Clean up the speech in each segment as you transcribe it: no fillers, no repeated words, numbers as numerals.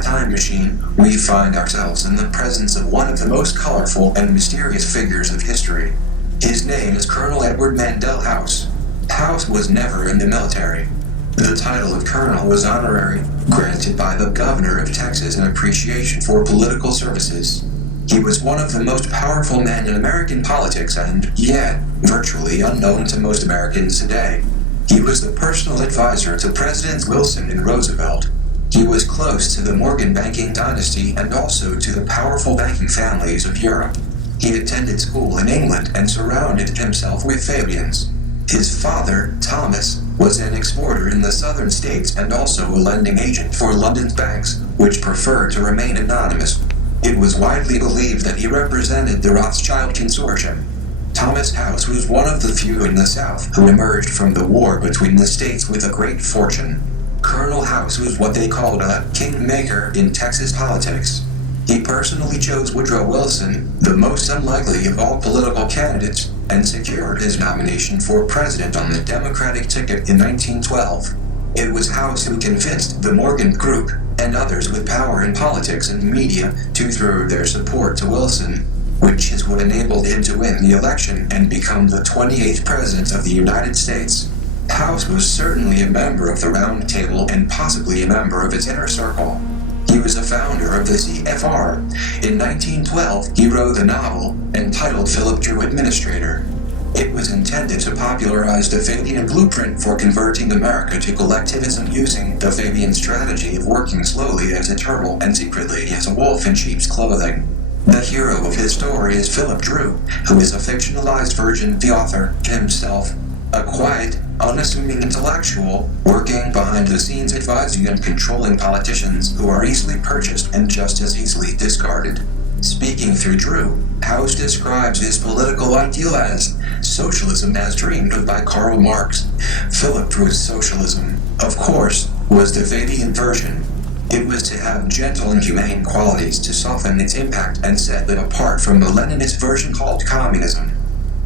our time machine, we find ourselves in the presence of one of the most colorful and mysterious figures of history. His name is Colonel Edward Mandell House. House was never in the military. The title of colonel was honorary, granted by the governor of Texas in appreciation for political services. He was one of the most powerful men in American politics and, yet, virtually unknown to most Americans today. He was the personal advisor to Presidents Wilson and Roosevelt. He was close to the Morgan banking dynasty and also to the powerful banking families of Europe. He attended school in England and surrounded himself with Fabians. His father, Thomas, was an exporter in the southern states and also a lending agent for London's banks, which preferred to remain anonymous. It was widely believed that he represented the Rothschild consortium. Thomas House was one of the few in the South who emerged from the war between the states with a great fortune. Colonel House was what they called a kingmaker in Texas politics. He personally chose Woodrow Wilson, the most unlikely of all political candidates, and secured his nomination for president on the Democratic ticket in 1912. It was House who convinced the Morgan Group and others with power in politics and media to throw their support to Wilson, which is what enabled him to win the election and become the 28th president of the United States. House was certainly a member of the Round Table and possibly a member of its inner circle. He was a founder of the CFR. In 1912, he wrote the novel entitled Philip Drew Administrator. It was intended to popularize the Fabian blueprint for converting America to collectivism using the Fabian strategy of working slowly as a turtle and secretly as a wolf in sheep's clothing. The hero of his story is Philip Drew, who is a fictionalized version of the author himself, a quiet, unassuming intellectual working behind the scenes advising and controlling politicians who are easily purchased and just as easily discarded. Speaking through Drew, House describes his political ideal as socialism as dreamed of by Karl Marx. Philip Drew's socialism, of course, was the Fabian version. It was to have gentle and humane qualities to soften its impact and set it apart from the Leninist version called communism.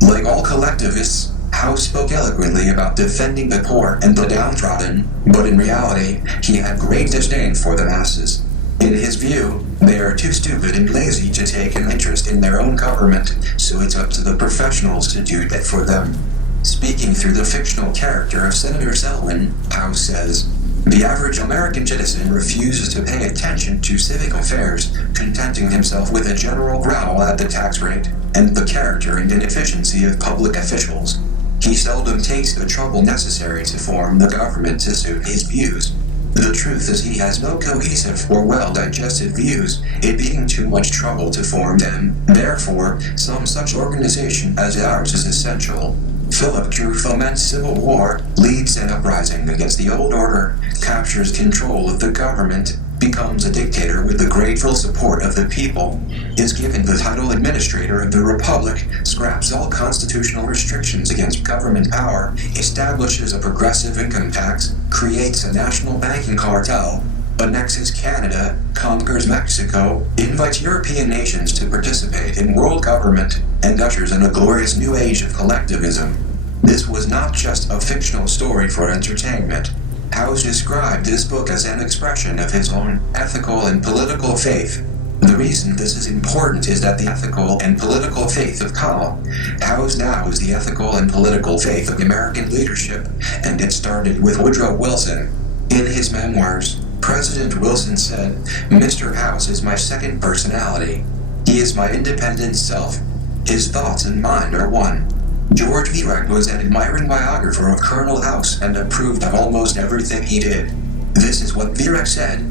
Like all collectivists, House spoke eloquently about defending the poor and the downtrodden, but in reality, he had great disdain for the masses. In his view, they are too stupid and lazy to take an interest in their own government, so it's up to the professionals to do that for them. Speaking through the fictional character of Senator Selwyn, House says, "The average American citizen refuses to pay attention to civic affairs, contenting himself with a general growl at the tax rate and the character and inefficiency of public officials. He seldom takes the trouble necessary to form the government to suit his views. The truth is he has no cohesive or well-digested views, it being too much trouble to form them. Therefore, some such organization as ours is essential. Philip Drew foments civil war, leads an uprising against the old order, captures control of the government, becomes a dictator with the grateful support of the people, is given the title administrator of the republic, scraps all constitutional restrictions against government power, establishes a progressive income tax, creates a national banking cartel, annexes Canada, conquers Mexico, invites European nations to participate in world government, and ushers in a glorious new age of collectivism. This was not just a fictional story for entertainment. House described this book as an expression of his own ethical and political faith. The reason this is important is that the ethical and political faith of House now is the ethical and political faith of American leadership, and it started with Woodrow Wilson. In his memoirs, President Wilson said, "Mr. House is my second personality. He is my independent self. His thoughts and mine are one." George Viereck was an admiring biographer of Colonel House and approved of almost everything he did. This is what Viereck said.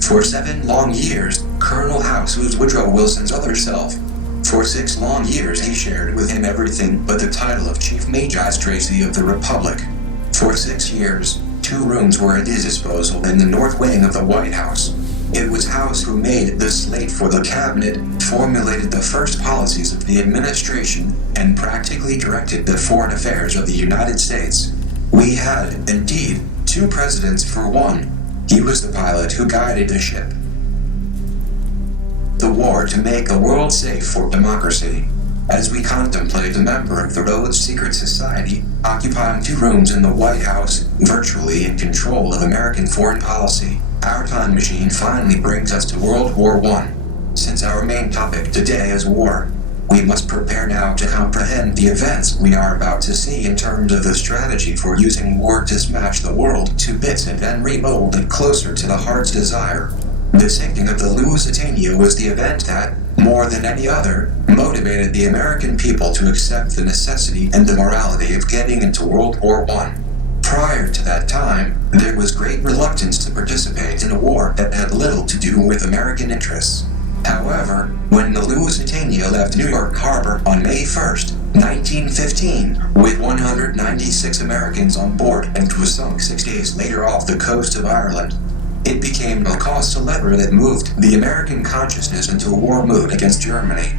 "For 7 long years, Colonel House was Woodrow Wilson's other self. For 6 long years he shared with him everything but the title of Chief Magistracy of the Republic. For 6 years, 2 rooms were at his disposal in the north wing of the White House. It was House who made the slate for the cabinet, formulated the first policies of the administration, and practically directed the foreign affairs of the United States. We had, indeed, 2 presidents for one. He was the pilot who guided the ship. The war to make the world safe for democracy. As we contemplate a member of the Rhodes Secret Society occupying 2 rooms in the White House, virtually in control of American foreign policy, Our time machine finally brings us to World War I. Since our main topic today is war, we must prepare now to comprehend the events we are about to see in terms of the strategy for using war to smash the world to bits and then remold it closer to the heart's desire. The sinking of the Lusitania was the event that, more than any other, motivated the American people to accept the necessity and the morality of getting into World War I. Prior to that time, there was great reluctance to participate in a war that had little to do with American interests. However, when the Lusitania left New York Harbor on May 1st, 1915, with 196 Americans on board and was sunk 6 days later off the coast of Ireland, it became a cause célèbre that moved the American consciousness into a war mood against Germany.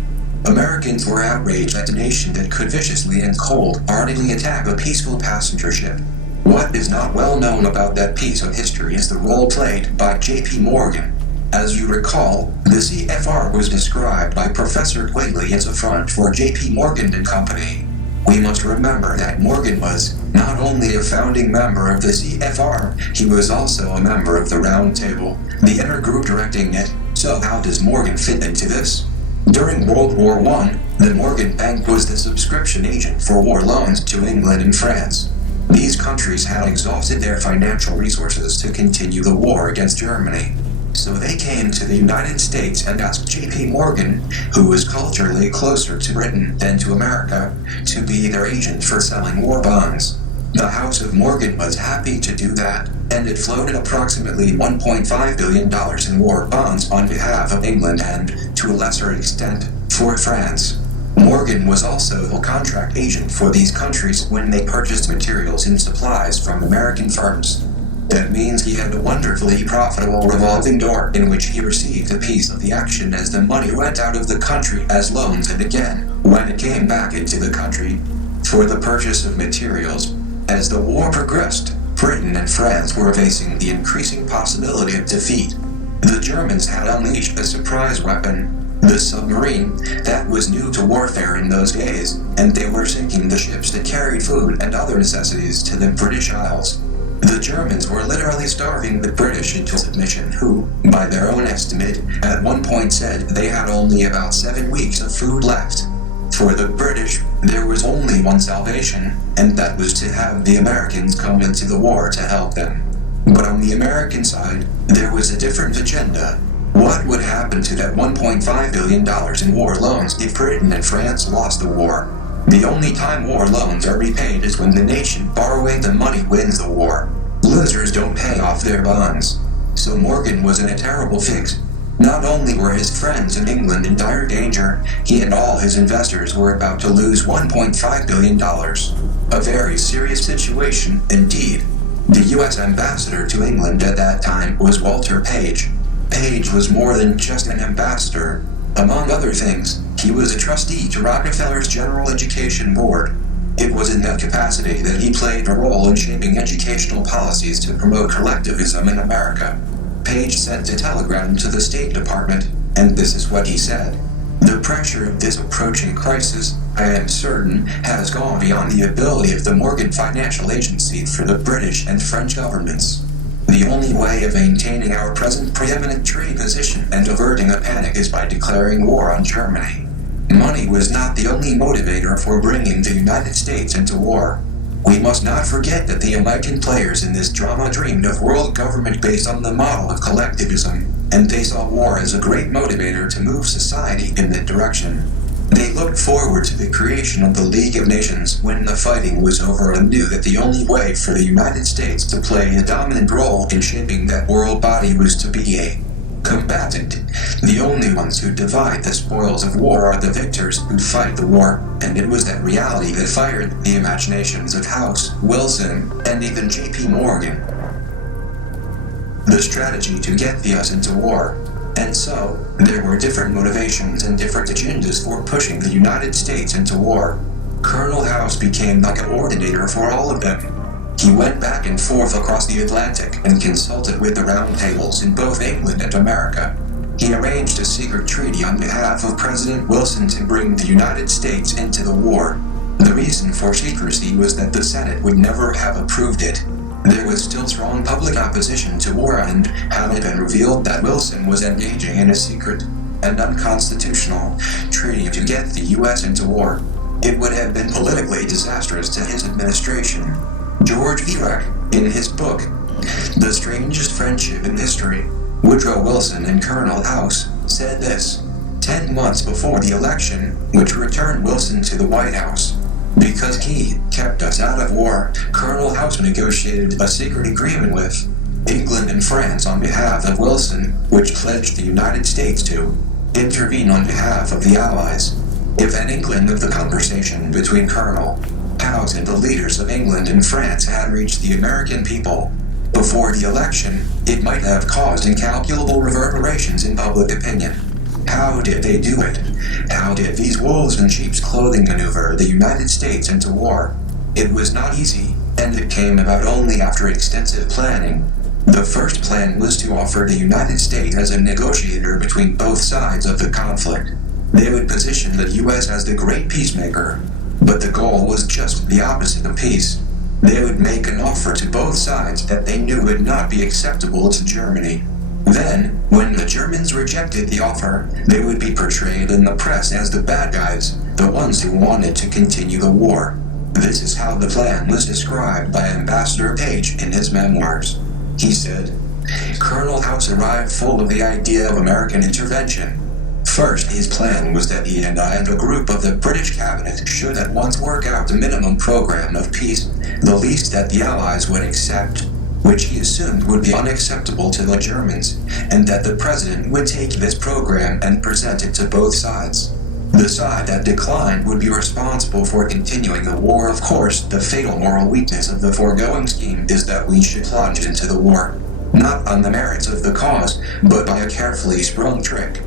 Americans were outraged at a nation that could viciously and cold-heartedly attack a peaceful passenger ship. What is not well known about that piece of history is the role played by J.P. Morgan. As you recall, the CFR was described by Professor Quigley as a front for J.P. Morgan and Company. We must remember that Morgan was not only a founding member of the CFR, he was also a member of the Round Table, the inner group directing it. So how does Morgan fit into this? During World War I, the Morgan Bank was the subscription agent for war loans to England and France. These countries had exhausted their financial resources to continue the war against Germany. So they came to the United States and asked J.P. Morgan, who was culturally closer to Britain than to America, to be their agent for selling war bonds. The House of Morgan was happy to do that, and it floated approximately $1.5 billion in war bonds on behalf of England and, to a lesser extent, for France. Morgan was also a contract agent for these countries when they purchased materials and supplies from American firms. That means he had a wonderfully profitable revolving door in which he received a piece of the action as the money went out of the country as loans and again, when it came back into the country, for the purchase of materials. As the war progressed, Britain and France were facing the increasing possibility of defeat. The Germans had unleashed a surprise weapon, the submarine, that was new to warfare in those days, and they were sinking the ships that carried food and other necessities to the British Isles. The Germans were literally starving the British into submission, who, by their own estimate, at one point said they had only about 7 weeks of food left. For the British, there was only one salvation, and that was to have the Americans come into the war to help them. But on the American side, there was a different agenda. What would happen to that $1.5 billion in war loans if Britain and France lost the war? The only time war loans are repaid is when the nation borrowing the money wins the war. Losers don't pay off their bonds. So Morgan was in a terrible fix. Not only were his friends in England in dire danger, he and all his investors were about to lose $1.5 billion. A very serious situation indeed. The U.S. ambassador to England at that time was Walter Page. Page was more than just an ambassador. Among other things, he was a trustee to Rockefeller's General Education Board. It was in that capacity that he played a role in shaping educational policies to promote collectivism in America. Page sent a telegram to the State Department, and this is what he said. The pressure of this approaching crisis, I am certain, has gone beyond the ability of the Morgan Financial Agency for the British and French governments. The only way of maintaining our present preeminent trade position and averting a panic is by declaring war on Germany. Money was not the only motivator for bringing the United States into war. We must not forget that the American players in this drama dreamed of world government based on the model of collectivism, and they saw war as a great motivator to move society in that direction. They looked forward to the creation of the League of Nations when the fighting was over and knew that the only way for the United States to play a dominant role in shaping that world body was to be a combatant. The only ones who divide the spoils of war are the victors who fight the war, and it was that reality that fired the imaginations of House, Wilson, and even J.P. Morgan. The strategy to get the US into war. And so, there were different motivations and different agendas for pushing the United States into war. Colonel House became the coordinator for all of them. He went back and forth across the Atlantic and consulted with the round tables in both England and America. He arranged a secret treaty on behalf of President Wilson to bring the United States into the war. The reason for secrecy was that the Senate would never have approved it. There was still strong public opposition to war, and had it been revealed that Wilson was engaging in a secret and unconstitutional treaty to get the U.S. into war, it would have been politically disastrous to his administration. George Viereck, in his book, The Strangest Friendship in History, Woodrow Wilson and Colonel House, said this: 10 months before the election, which returned Wilson to the White House, because he kept us out of war, Colonel House negotiated a secret agreement with England and France on behalf of Wilson, which pledged the United States to intervene on behalf of the Allies. If an inkling of the conversation between Colonel House and the leaders of England and France had reached the American people before the election, it might have caused incalculable reverberations in public opinion. How did they do it? How did these wolves in sheep's clothing maneuver the United States into war? It was not easy, and it came about only after extensive planning. The first plan was to offer the United States as a negotiator between both sides of the conflict. They would position the U.S. as the great peacemaker, but the goal was just the opposite of peace. They would make an offer to both sides that they knew would not be acceptable to Germany. Then, when the Germans rejected the offer, they would be portrayed in the press as the bad guys, the ones who wanted to continue the war. This is how the plan was described by Ambassador Page in his memoirs. He said, Colonel House arrived full of the idea of American intervention. First, his plan was that he and I and a group of the British cabinet should at once work out the minimum program of peace, the least that the Allies would accept, which he assumed would be unacceptable to the Germans, and that the President would take this program and present it to both sides. The side that declined would be responsible for continuing the war. Of course, the fatal moral weakness of the foregoing scheme is that we should plunge into the war, not on the merits of the cause, but by a carefully sprung trick.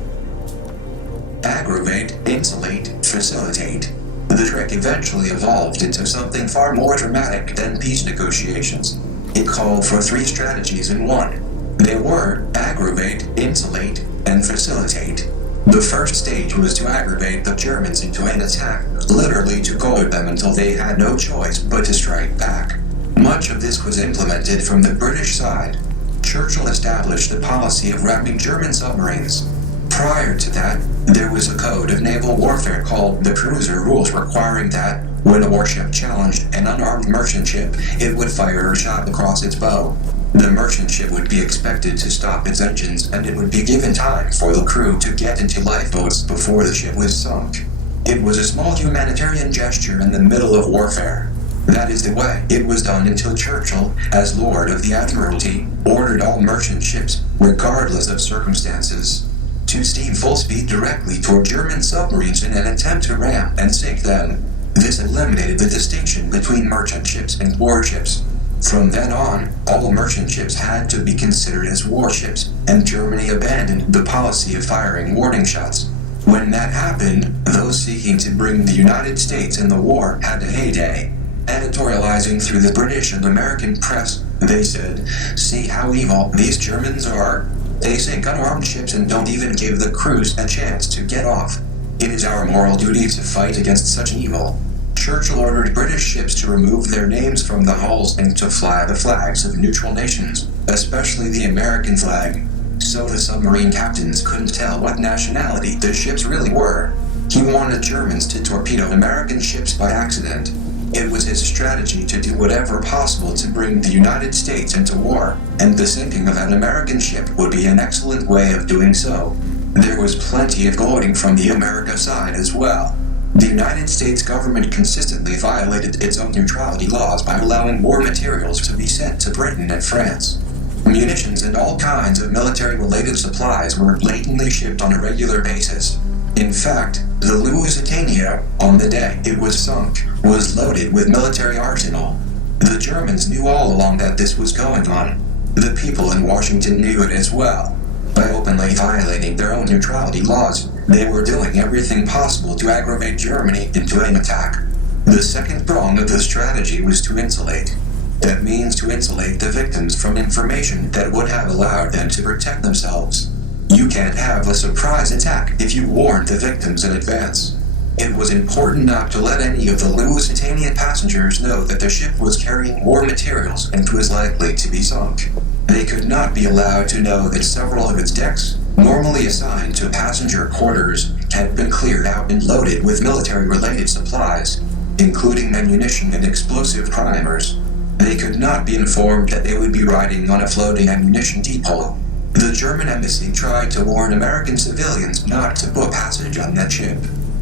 Aggravate, insulate, facilitate. The trick eventually evolved into something far more dramatic than peace negotiations. It called for 3 strategies in one. They were aggravate, insulate, and facilitate. The first stage was to aggravate the Germans into an attack, literally to goad them until they had no choice but to strike back. Much of this was implemented from the British side. Churchill established the policy of ramming German submarines. Prior to that, there was a code of naval warfare called the Cruiser Rules, requiring that, when a warship challenged an unarmed merchant ship, it would fire a shot across its bow. The merchant ship would be expected to stop its engines, and it would be given time for the crew to get into lifeboats before the ship was sunk. It was a small humanitarian gesture in the middle of warfare. That is the way it was done until Churchill, as Lord of the Admiralty, ordered all merchant ships, regardless of circumstances, to steam full speed directly toward German submarines in an attempt to ram and sink them. This eliminated the distinction between merchant ships and warships. From then on, all merchant ships had to be considered as warships, and Germany abandoned the policy of firing warning shots. When that happened, those seeking to bring the United States in the war had a heyday. Editorializing through the British and American press, they said, "See how evil these Germans are. They sink unarmed ships and don't even give the crews a chance to get off. It is our moral duty to fight against such evil." Churchill ordered British ships to remove their names from the hulls and to fly the flags of neutral nations, especially the American flag, so the submarine captains couldn't tell what nationality the ships really were. He wanted Germans to torpedo American ships by accident. It was his strategy to do whatever possible to bring the United States into war, and the sinking of an American ship would be an excellent way of doing so. There was plenty of goading from the America side as well. The United States government consistently violated its own neutrality laws by allowing war materials to be sent to Britain and France. Munitions and all kinds of military-related supplies were blatantly shipped on a regular basis. In fact, the Lusitania, on the day it was sunk, was loaded with military arsenal. The Germans knew all along that this was going on. The people in Washington knew it as well. By openly violating their own neutrality laws, they were doing everything possible to aggravate Germany into an attack. The second prong of the strategy was to insulate. That means to insulate the victims from information that would have allowed them to protect themselves. You can't have a surprise attack if you warned the victims in advance. It was important not to let any of the Lusitania passengers know that the ship was carrying war materials and was likely to be sunk. They could not be allowed to know that several of its decks, normally assigned to passenger quarters, had been cleared out and loaded with military-related supplies, including ammunition and explosive primers. They could not be informed that they would be riding on a floating ammunition depot. The German embassy tried to warn American civilians not to book passage on that ship.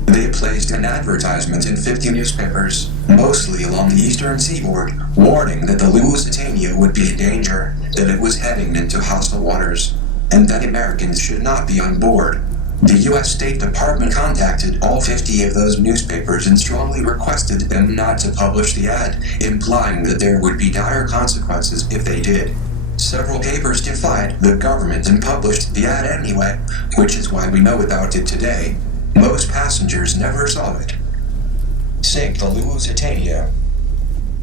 They placed an advertisement in 50 newspapers, mostly along the eastern seaboard, warning that the Lusitania would be in danger, that it was heading into hostile waters, and that Americans should not be on board. The U.S. State Department contacted all 50 of those newspapers and strongly requested them not to publish the ad, implying that there would be dire consequences if they did. Several papers defied the government and published the ad anyway, which is why we know about it today. Most passengers never saw it. Sink the Lusitania.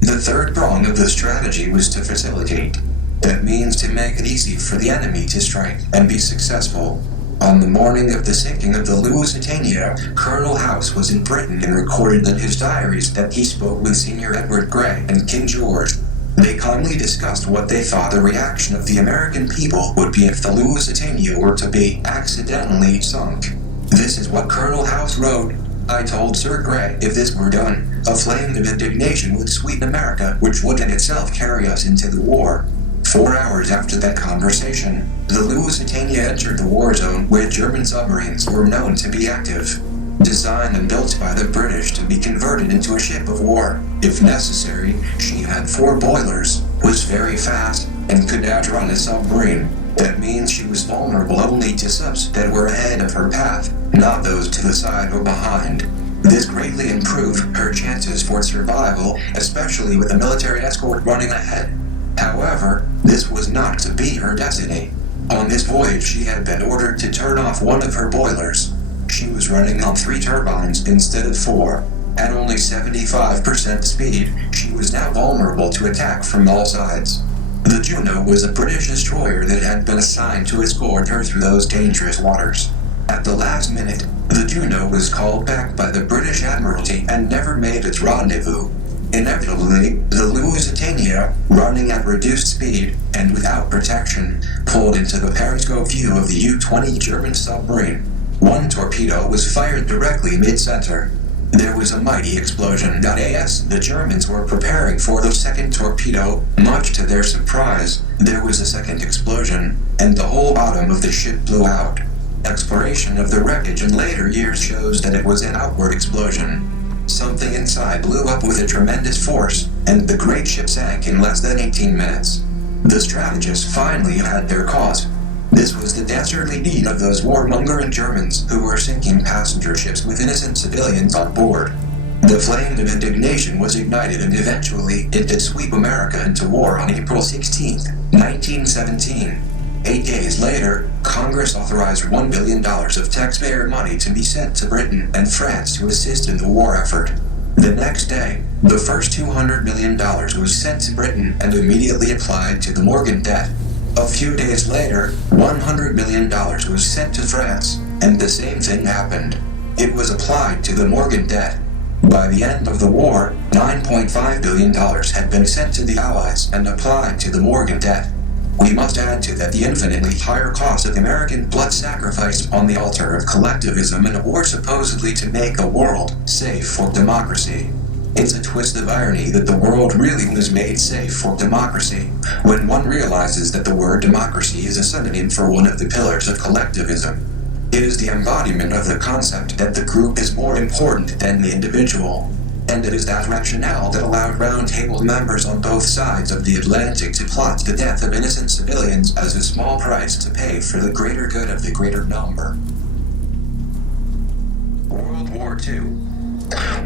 The third prong of the strategy was to facilitate. That means to make it easy for the enemy to strike and be successful. On the morning of the sinking of the Lusitania, Colonel House was in Britain and recorded in his diaries that he spoke with Senior Edward Grey and King George. They calmly discussed what they thought the reaction of the American people would be if the Lusitania were to be accidentally sunk. This is what Colonel House wrote. I told Sir Grey if this were done, a flame of indignation would sweep America, which would in itself carry us into the war. 4 hours after that conversation, the Lusitania entered the war zone where German submarines were known to be active. Designed and built by the British to be converted into a ship of war, if necessary, she had 4 boilers, was very fast, and could outrun a submarine. That means she was vulnerable only to subs that were ahead of her path, not those to the side or behind. This greatly improved her chances for survival, especially with a military escort running ahead. However, this was not to be her destiny. On this voyage, she had been ordered to turn off one of her boilers. She was running on 3 turbines instead of 4. At only 75% speed, she was now vulnerable to attack from all sides. The Juno was a British destroyer that had been assigned to escort her through those dangerous waters. At the last minute, the Juno was called back by the British Admiralty and never made its rendezvous. Inevitably, the Lusitania, running at reduced speed and without protection, pulled into the periscope view of the U-20 German submarine. One torpedo was fired directly mid-center. There was a mighty explosion. As the Germans were preparing for the second torpedo, much to their surprise, there was a second explosion, and the whole bottom of the ship blew out. Exploration of the wreckage in later years shows that it was an outward explosion. Something inside blew up with a tremendous force, and the great ship sank in less than 18 minutes. The strategists finally had their cause. This was the dastardly deed of those warmongering Germans who were sinking passenger ships with innocent civilians on board. The flame of indignation was ignited and eventually it did sweep America into war on April 16, 1917. 8 days later, Congress authorized $1 billion of taxpayer money to be sent to Britain and France to assist in the war effort. The next day, the first $200 million was sent to Britain and immediately applied to the Morgan debt. A few days later, $100 million was sent to France, and the same thing happened. It was applied to the Morgan debt. By the end of the war, $9.5 billion had been sent to the Allies and applied to the Morgan debt. We must add to that the infinitely higher cost of American blood sacrifice on the altar of collectivism in a war supposedly to make a world safe for democracy. It's a twist of irony that the world really was made safe for democracy, when one realizes that the word democracy is a synonym for one of the pillars of collectivism. It is the embodiment of the concept that the group is more important than the individual, and it is that rationale that allowed round-table members on both sides of the Atlantic to plot the death of innocent civilians as a small price to pay for the greater good of the greater number. World War II.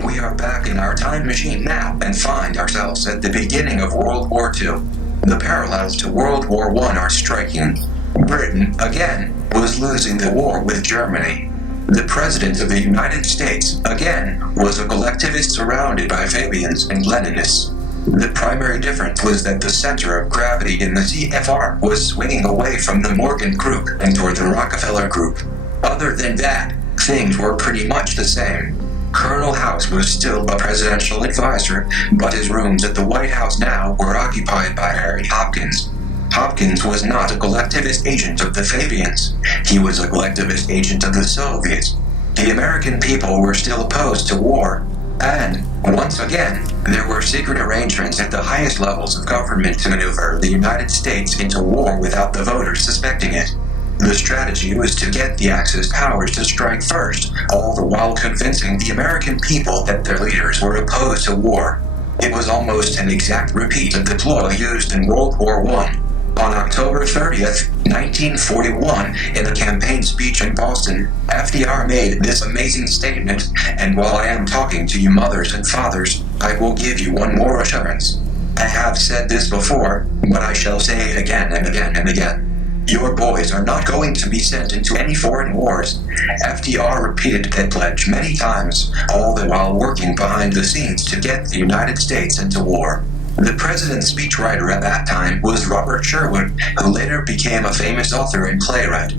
We are back in our time machine now and find ourselves at the beginning of World War II. The parallels to World War I are striking. Britain, again, was losing the war with Germany. The President of the United States, again, was a collectivist surrounded by Fabians and Leninists. The primary difference was that the center of gravity in the CFR was swinging away from the Morgan Group and toward the Rockefeller Group. Other than that, things were pretty much the same. Colonel House was still a presidential advisor, but his rooms at the White House now were occupied by Harry Hopkins. Hopkins was not a collectivist agent of the Fabians. He was a collectivist agent of the Soviets. The American people were still opposed to war, and, once again, there were secret arrangements at the highest levels of government to maneuver the United States into war without the voters suspecting it. The strategy was to get the Axis powers to strike first, all the while convincing the American people that their leaders were opposed to war. It was almost an exact repeat of the ploy used in World War I. On October 30th, 1941, in a campaign speech in Boston, FDR made this amazing statement, and while I am talking to you mothers and fathers, I will give you one more assurance. I have said this before, but I shall say it again and again and again. Your boys are not going to be sent into any foreign wars. FDR repeated that pledge many times, all the while working behind the scenes to get the United States into war. The president's speechwriter at that time was Robert Sherwood, who later became a famous author and playwright.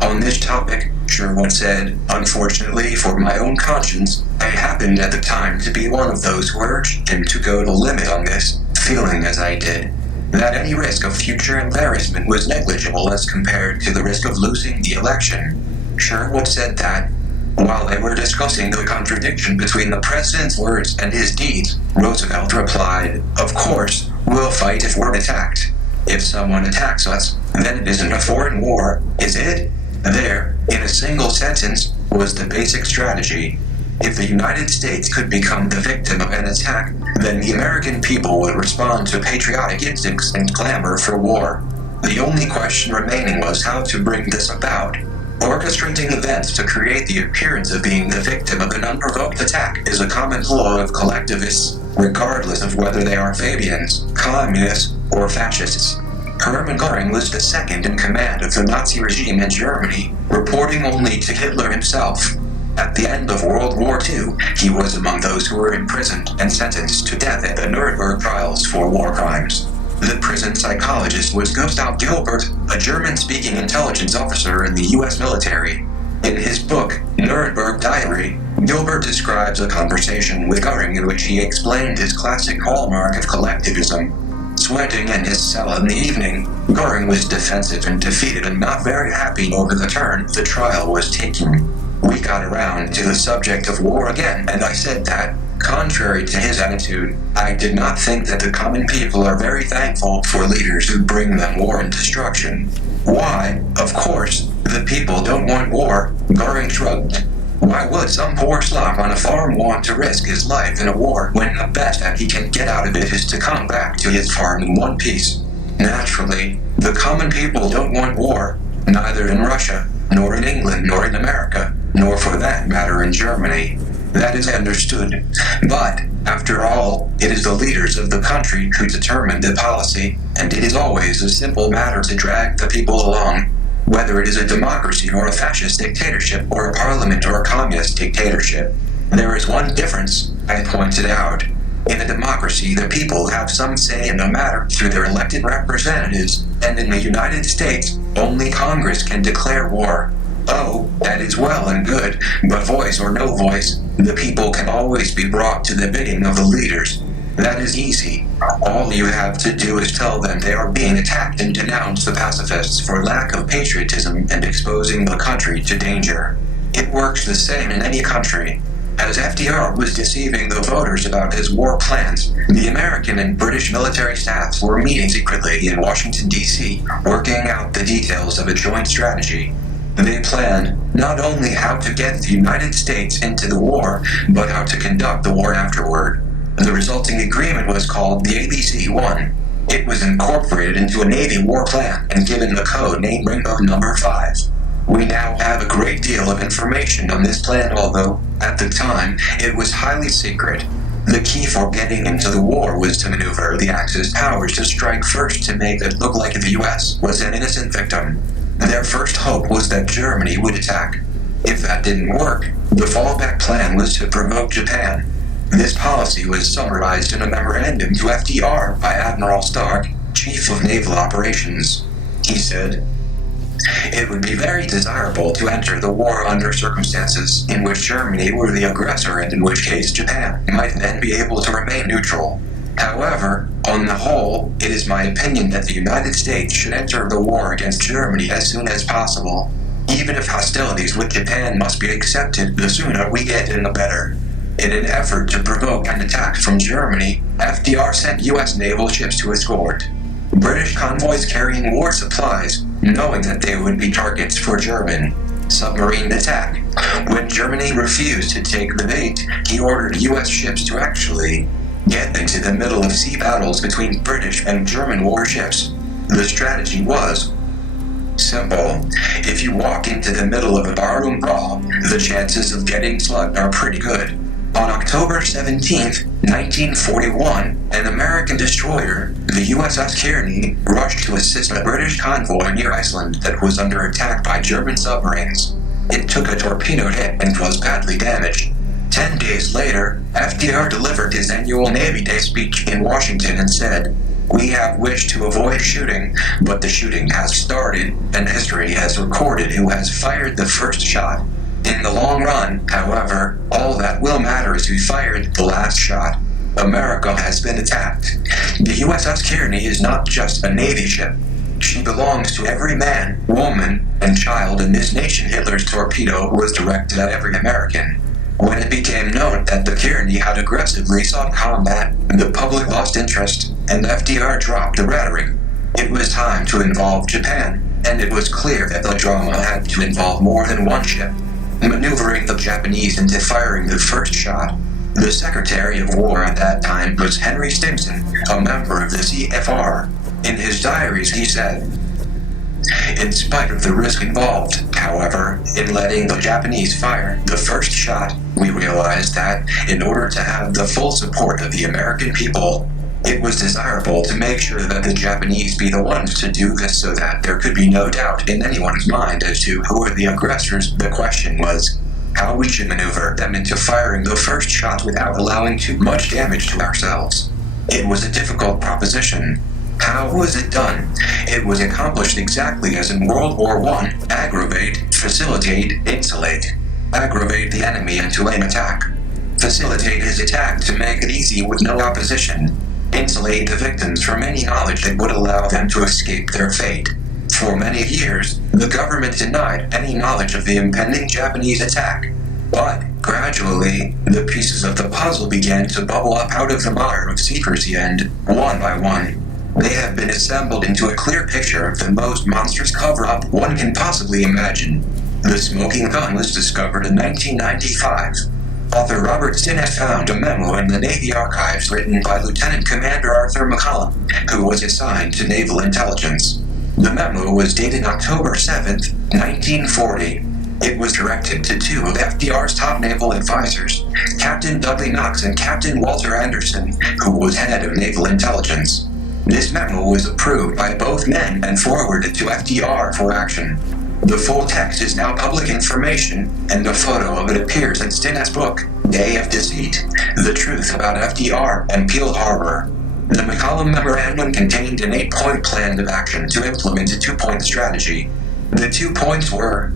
On this topic, Sherwood said, "Unfortunately for my own conscience, I happened at the time to be one of those who urged him to go the limit on this, feeling as I did, that any risk of future embarrassment was negligible as compared to the risk of losing the election." Sherwood said that, while they were discussing the contradiction between the president's words and his deeds, Roosevelt replied, "Of course, we'll fight if we're attacked. If someone attacks us, then it isn't a foreign war, is it?" There, in a single sentence, was the basic strategy. If the United States could become the victim of an attack, then the American people would respond to patriotic instincts and clamor for war. The only question remaining was how to bring this about. Orchestrating events to create the appearance of being the victim of an unprovoked attack is a common flaw of collectivists, regardless of whether they are Fabians, communists, or fascists. Hermann Göring was the second in command of the Nazi regime in Germany, reporting only to Hitler himself. At the end of World War II, he was among those who were imprisoned and sentenced to death at the Nuremberg trials for war crimes. The prison psychologist was Gustav Gilbert, a German-speaking intelligence officer in the U.S. military. In his book, Nuremberg Diary, Gilbert describes a conversation with Göring in which he explained his classic hallmark of collectivism. Sweating in his cell in the evening, Göring was defensive and defeated and not very happy over the turn the trial was taking. We got around to the subject of war again, and I said that, contrary to his attitude, I did not think that the common people are very thankful for leaders who bring them war and destruction. Why, of course, the people don't want war, Göring shrugged. Why would some poor slob on a farm want to risk his life in a war when the best that he can get out of it is to come back to his farm in one piece? Naturally, the common people don't want war, neither in Russia, nor in England, nor in America, nor for that matter in Germany. That is understood. But, after all, it is the leaders of the country who determine the policy, and it is always a simple matter to drag the people along, whether it is a democracy or a fascist dictatorship or a parliament or a communist dictatorship. There is one difference, I pointed out. In a democracy, the people have some say in the matter through their elected representatives, and in the United States, only Congress can declare war. Oh, that is well and good, but voice or no voice, the people can always be brought to the bidding of the leaders. That is easy. All you have to do is tell them they are being attacked and denounce the pacifists for lack of patriotism and exposing the country to danger. It works the same in any country. As FDR was deceiving the voters about his war plans, the American and British military staffs were meeting secretly in Washington, D.C., working out the details of a joint strategy. They planned not only how to get the United States into the war, but how to conduct the war afterward. The resulting agreement was called the ABC-1. It was incorporated into a Navy war plan and given the code name Rainbow Number 5. We now have a great deal of information on this plan, although, at the time, it was highly secret. The key for getting into the war was to maneuver the Axis powers to strike first to make it look like the U.S. was an innocent victim. Their first hope was that Germany would attack. If that didn't work, the fallback plan was to provoke Japan. This policy was summarized in a memorandum to FDR by Admiral Stark, Chief of Naval Operations. He said, It would be very desirable to enter the war under circumstances in which Germany were the aggressor and in which case Japan might then be able to remain neutral. However, on the whole, it is my opinion that the United States should enter the war against Germany as soon as possible. Even if hostilities with Japan must be accepted, the sooner we get in the better. In an effort to provoke an attack from Germany, FDR sent U.S. naval ships to escort British convoys carrying war supplies, knowing that they would be targets for German submarine attack. When Germany refused to take the bait, he ordered U.S. ships to actually get into the middle of sea battles between British and German warships. The strategy was simple. If you walk into the middle of a barroom brawl, the chances of getting slugged are pretty good. On October 17, 1941, an American destroyer, the USS Kearney, rushed to assist a British convoy near Iceland that was under attack by German submarines. It took a torpedo hit and was badly damaged. 10 days later, FDR delivered his annual Navy Day speech in Washington and said, "We have wished to avoid shooting, but the shooting has started, and history has recorded who has fired the first shot. In the long run, however, all that will matter is who fired the last shot. America has been attacked. The USS Kearney is not just a Navy ship. She belongs to every man, woman, and child in this nation. Hitler's torpedo was directed at every American. When it became known that the Kearney had aggressively sought combat, the public lost interest, and FDR dropped the rhetoric. It was time to involve Japan, and it was clear that the drama had to involve more than one ship. Maneuvering the Japanese into firing the first shot. The Secretary of War at that time was Henry Stimson, a member of the CFR. In his diaries he said, "In spite of the risk involved, however, in letting the Japanese fire the first shot, we realized that, in order to have the full support of the American people, it was desirable to make sure that the Japanese be the ones to do this so that there could be no doubt in anyone's mind as to who were the aggressors. The question was how we should maneuver them into firing the first shot without allowing too much damage to ourselves. It was a difficult proposition. How was it done? It was accomplished exactly as in World War I, aggravate, facilitate, insulate. Aggravate the enemy into an attack. Facilitate his attack to make it easy with no opposition. Insulate the victims from any knowledge that would allow them to escape their fate. For many years, the government denied any knowledge of the impending Japanese attack. But, gradually, the pieces of the puzzle began to bubble up out of the mire of secrecy and, one by one, they have been assembled into a clear picture of the most monstrous cover-up one can possibly imagine. The smoking gun was discovered in 1995. Author Robert Stinnett found a memo in the Navy archives written by Lieutenant Commander Arthur McCollum, who was assigned to Naval Intelligence. The memo was dated October 7, 1940. It was directed to two of FDR's top naval advisors, Captain Dudley Knox and Captain Walter Anderson, who was head of Naval Intelligence. This memo was approved by both men and forwarded to FDR for action. The full text is now public information, and a photo of it appears in Stinnett's book, Day of Deceit, The Truth About FDR and Pearl Harbor. The McCollum Memorandum contained an 8-point plan of action to implement a 2-point strategy. The 2 points were: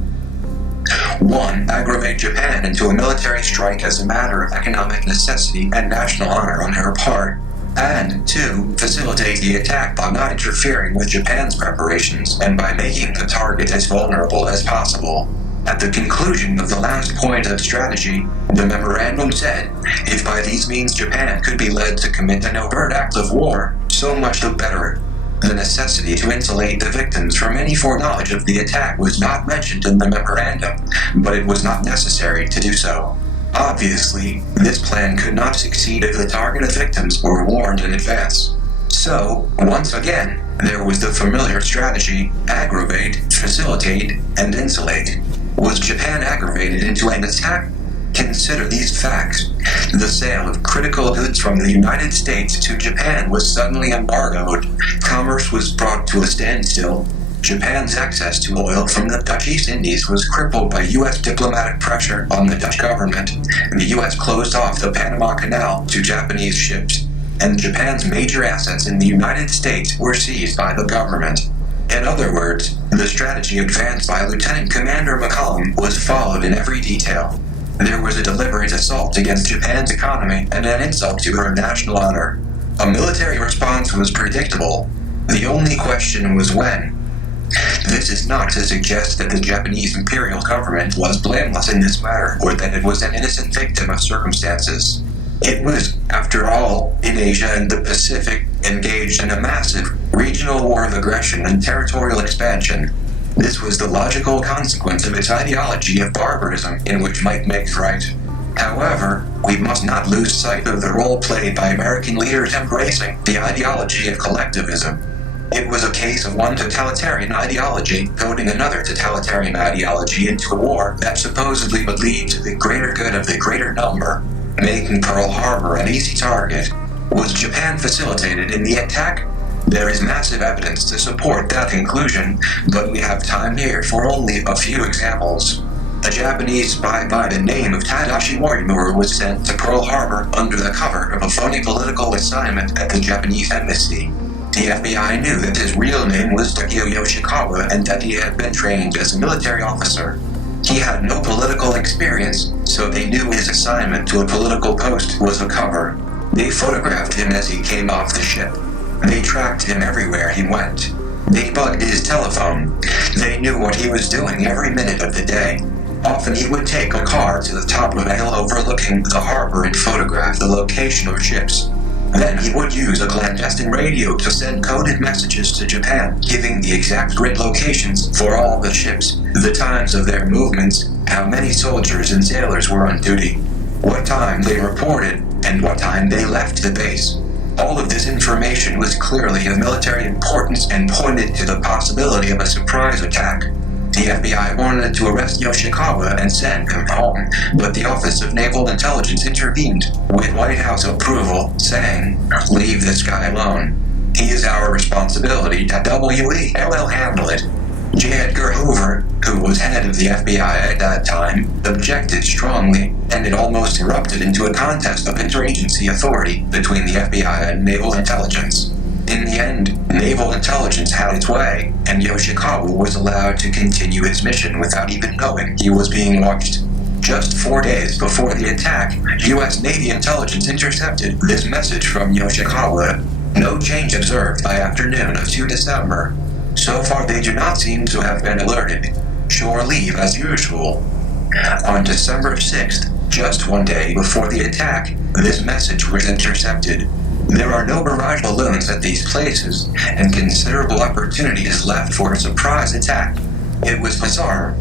1. Aggravate Japan into a military strike as a matter of economic necessity and national honor on her part. And 2. Facilitate the attack by not interfering with Japan's preparations and by making the target as vulnerable as possible. At the conclusion of the last point of strategy, the memorandum said, if by these means Japan could be led to commit an overt act of war, so much the better. The necessity to insulate the victims from any foreknowledge of the attack was not mentioned in the memorandum, but it was not necessary to do so. Obviously, this plan could not succeed if the targeted victims were warned in advance. So, once again, there was the familiar strategy: aggravate, facilitate, and insulate. Was Japan aggravated into an attack? Consider these facts. The sale of critical goods from the United States to Japan was suddenly embargoed. Commerce was brought to a standstill. Japan's access to oil from the Dutch East Indies was crippled by U.S. diplomatic pressure on the Dutch government. The U.S. closed off the Panama Canal to Japanese ships, and Japan's major assets in the United States were seized by the government. In other words, The strategy advanced by Lieutenant Commander McCollum was followed in every detail. There was a deliberate assault against Japan's economy and an insult to her national honor. A military response was predictable. The only question was when. This is not to suggest that the Japanese imperial government was blameless in this matter, or that it was an innocent victim of circumstances. It was, after all, in Asia and the Pacific, engaged in a massive regional war of aggression and territorial expansion. This was the logical consequence of its ideology of barbarism, in which might makes right. However, we must not lose sight of the role played by American leaders embracing the ideology of collectivism. It was a case of one totalitarian ideology goading another totalitarian ideology into a war that supposedly would lead to the greater good of the greater number, making Pearl Harbor an easy target. Was Japan facilitated in the attack? There is massive evidence to support that conclusion, but we have time here for only a few examples. A Japanese spy by the name of Tadashi Morimoto was sent to Pearl Harbor under the cover of a phony political assignment at the Japanese embassy. The FBI knew that his real name was Takeo Yoshikawa and that he had been trained as a military officer. He had no political experience, so they knew his assignment to a political post was a cover. They photographed him as he came off the ship. They tracked him everywhere he went. They bugged his telephone. They knew what he was doing every minute of the day. Often he would take a car to the top of a hill overlooking the harbor and photograph the location of ships. Then he would use a clandestine radio to send coded messages to Japan, giving the exact grid locations for all the ships, the times of their movements, how many soldiers and sailors were on duty, what time they reported, and what time they left the base. All of this information was clearly of military importance and pointed to the possibility of a surprise attack. The FBI wanted to arrest Yoshikawa and send him home, but the Office of Naval Intelligence intervened, with White House approval, saying, "Leave this guy alone. He is our responsibility to WELL handle it." J. Edgar Hoover, who was head of the FBI at that time, objected strongly, and it almost erupted into a contest of interagency authority between the FBI and Naval Intelligence. In the end, Naval Intelligence had its way, and Yoshikawa was allowed to continue his mission without even knowing he was being watched. Just 4 days before the attack, U.S. Navy intelligence intercepted this message from Yoshikawa: "No change observed by afternoon of 2 December. So far they do not seem to have been alerted. Shore leave as usual." On December 6th, just 1 day before the attack, this message was intercepted. There are no barrage balloons at these places, and considerable opportunity is left for a surprise attack. It was bizarre.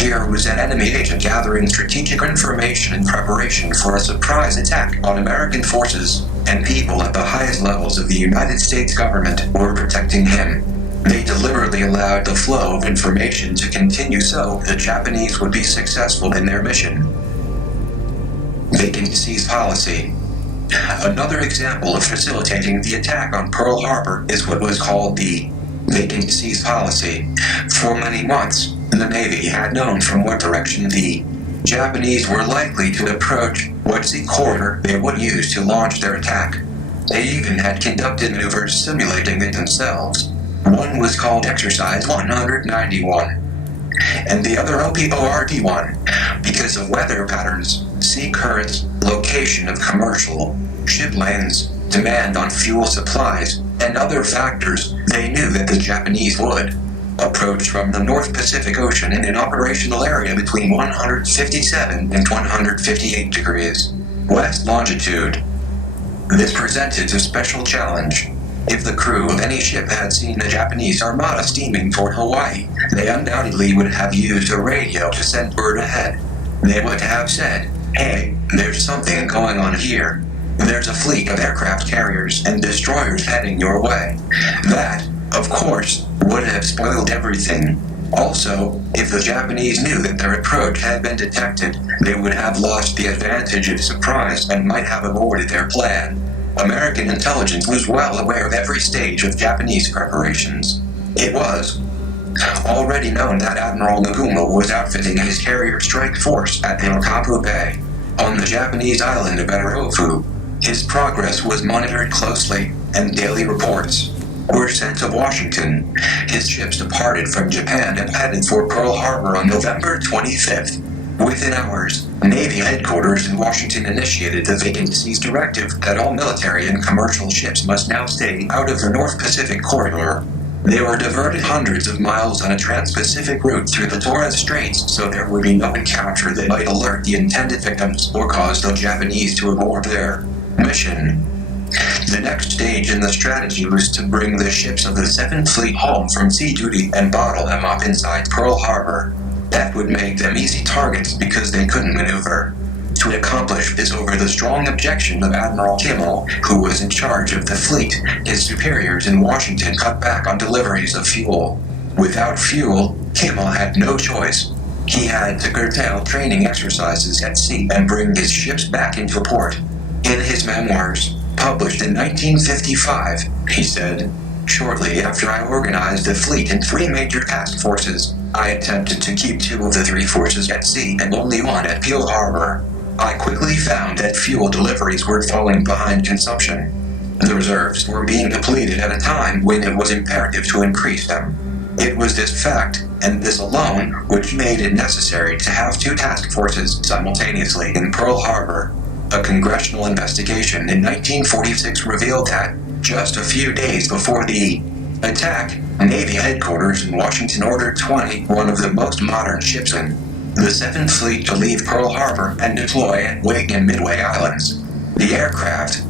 Here was an enemy agent gathering strategic information in preparation for a surprise attack on American forces, and people at the highest levels of the United States government were protecting him. They deliberately allowed the flow of information to continue so the Japanese would be successful in their mission. Vacancies policy. Another example of facilitating the attack on Pearl Harbor is what was called the vacancies policy. For many months, the Navy had known from what direction the Japanese were likely to approach, what sea corridor they would use to launch their attack. They even had conducted maneuvers simulating it themselves. One was called Exercise 191, and the other OPORD-1, because of weather patterns, sea currents, location of commercial ship lanes, demand on fuel supplies, and other factors. They knew that the Japanese would approach from the North Pacific Ocean in an operational area between 157 and 158 degrees west longitude. This presented a special challenge. If the crew of any ship had seen the Japanese armada steaming toward Hawaii, they undoubtedly would have used a radio to send word ahead. They would have said, "Hey, there's something going on here. There's a fleet of aircraft carriers and destroyers heading your way." That, of course, would have spoiled everything. Also, if the Japanese knew that their approach had been detected, they would have lost the advantage of surprise and might have aborted their plan. American intelligence was well aware of every stage of Japanese preparations. It was already known that Admiral Nagumo was outfitting his carrier strike force at Hirokapu Bay, on the Japanese island of Etarofu. His progress was monitored closely, and daily reports were sent to Washington. His ships departed from Japan and headed for Pearl Harbor on November 25th. Within hours, Navy headquarters in Washington initiated the vacancies directive that all military and commercial ships must now stay out of the North Pacific corridor. They were diverted hundreds of miles on a trans-Pacific route through the Torres Straits so there would be no encounter that might alert the intended victims or cause the Japanese to abort their mission. The next stage in the strategy was to bring the ships of the 7th Fleet home from sea duty and bottle them up inside Pearl Harbor. That would make them easy targets because they couldn't maneuver. To accomplish this over the strong objection of Admiral Kimmel, who was in charge of the fleet, his superiors in Washington cut back on deliveries of fuel. Without fuel, Kimmel had no choice. He had to curtail training exercises at sea and bring his ships back into port. In his memoirs, published in 1955, he said, "Shortly after I organized the fleet in 3 major task forces, I attempted to keep 2 of the 3 forces at sea and only 1 at Pearl Harbor. I quickly found that fuel deliveries were falling behind consumption. The reserves were being depleted at a time when it was imperative to increase them. It was this fact, and this alone, which made it necessary to have 2 task forces simultaneously in Pearl Harbor. A congressional investigation in 1946 revealed that, just a few days before the attack, Navy headquarters in Washington ordered 21 of the most modern ships in the 7th Fleet to leave Pearl Harbor and deploy at Wake and Midway Islands. The aircraft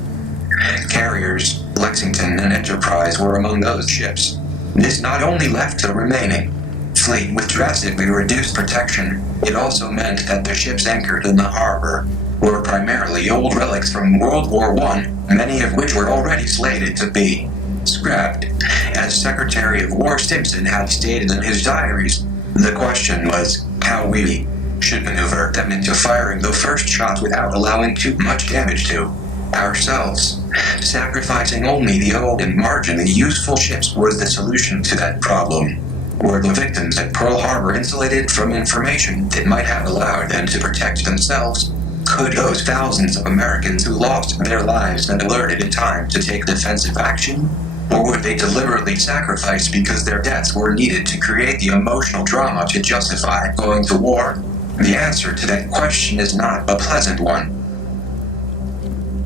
carriers, Lexington and Enterprise, were among those ships. This not only left the remaining fleet with drastically reduced protection, it also meant that the ships anchored in the harbor were primarily old relics from World War I, many of which were already slated to be scrapped. As Secretary of War Stimson had stated in his diaries, the question was how we should maneuver them into firing the first shot without allowing too much damage to ourselves. Sacrificing only the old and marginally useful ships was the solution to that problem. Were the victims at Pearl Harbor insulated from information that might have allowed them to protect themselves? Could those thousands of Americans who lost their lives and alerted in time to take defensive action? Or would they deliberately sacrifice because their deaths were needed to create the emotional drama to justify going to war? The answer to that question is not a pleasant one.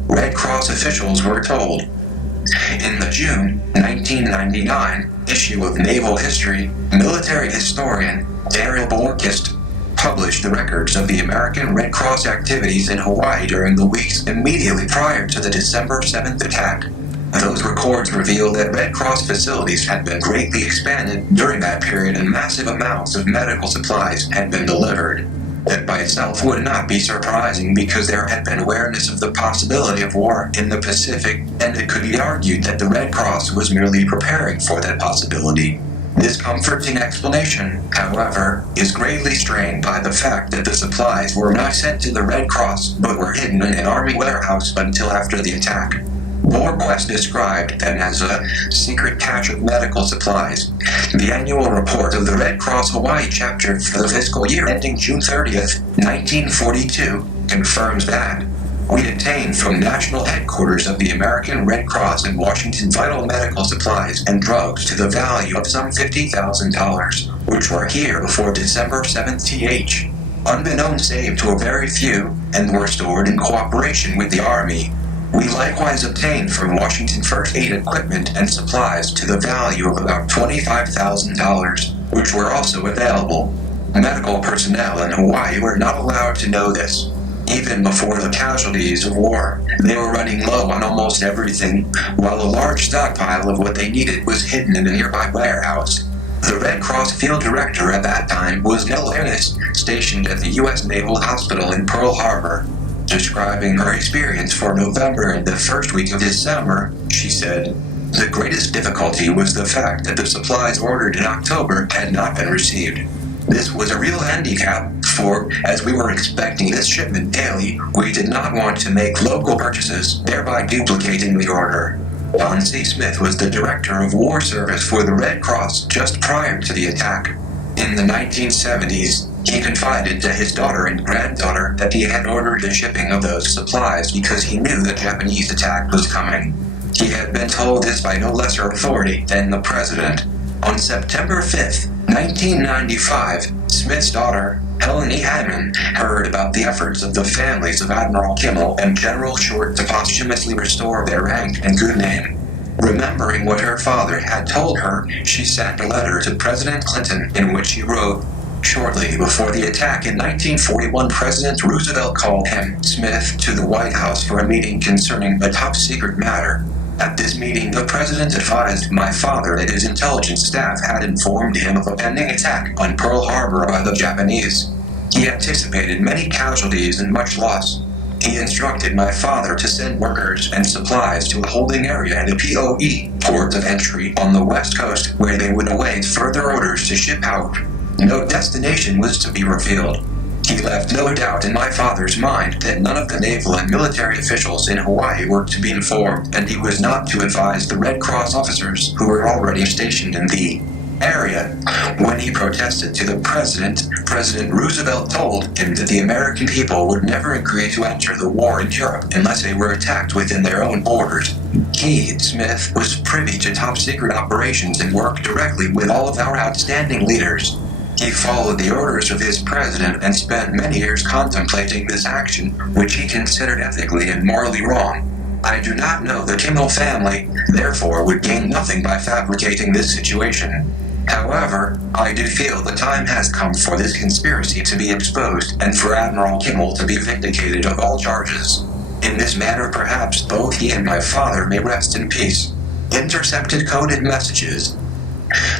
Red Cross officials were told. In the June 1999 issue of Naval History, military historian Daryl Borkist published the records of the American Red Cross activities in Hawaii during the weeks immediately prior to the December 7th attack. Those records reveal that Red Cross facilities had been greatly expanded during that period and massive amounts of medical supplies had been delivered. That by itself would not be surprising because there had been awareness of the possibility of war in the Pacific, and it could be argued that the Red Cross was merely preparing for that possibility. This comforting explanation, however, is greatly strained by the fact that the supplies were not sent to the Red Cross but were hidden in an Army warehouse until after the attack. Borkist described them as a secret cache of medical supplies. The annual report of the Red Cross Hawaii chapter for the fiscal year ending June 30th, 1942, confirms that. We obtained from national headquarters of the American Red Cross in Washington vital medical supplies and drugs to the value of some $50,000, which were here before December 7th th, unbeknown save to a very few, and were stored in cooperation with the Army. We likewise obtained from Washington first aid equipment and supplies to the value of about $25,000, which were also available. Medical personnel in Hawaii were not allowed to know this. Even before the casualties of war, they were running low on almost everything, while a large stockpile of what they needed was hidden in a nearby warehouse. The Red Cross field director at that time was Nell Ennis, stationed at the U.S. Naval Hospital in Pearl Harbor. Describing her experience for November and the first week of December, she said, "The greatest difficulty was the fact that the supplies ordered in October had not been received. This was a real handicap, for, as we were expecting this shipment daily, we did not want to make local purchases, thereby duplicating the order." Don C. Smith was the director of war service for the Red Cross just prior to the attack. In the 1970s, he confided to his daughter and granddaughter that he had ordered the shipping of those supplies because he knew the Japanese attack was coming. He had been told this by no lesser authority than the president. On September 5th, 1995, Smith's daughter, Helen E. Hammond, heard about the efforts of the families of Admiral Kimmel and General Short to posthumously restore their rank and good name. Remembering what her father had told her, she sent a letter to President Clinton in which he wrote, "Shortly before the attack in 1941, President Roosevelt called him, Smith, to the White House for a meeting concerning a top-secret matter. At this meeting, the president advised my father that his intelligence staff had informed him of a pending attack on Pearl Harbor by the Japanese. He anticipated many casualties and much loss. He instructed my father to send workers and supplies to a holding area in the POE, port of entry on the west coast, where they would await further orders to ship out. No destination was to be revealed. He left no doubt in my father's mind that none of the naval and military officials in Hawaii were to be informed, and he was not to advise the Red Cross officers who were already stationed in the area. When he protested to the president, President Roosevelt told him that the American people would never agree to enter the war in Europe unless they were attacked within their own borders. He, Smith, was privy to top-secret operations and worked directly with all of our outstanding leaders. He followed the orders of his president and spent many years contemplating this action, which he considered ethically and morally wrong. I do not know the Kimmel family, therefore would gain nothing by fabricating this situation. However, I do feel the time has come for this conspiracy to be exposed and for Admiral Kimmel to be vindicated of all charges. In this manner, perhaps both he and my father may rest in peace." Intercepted coded messages.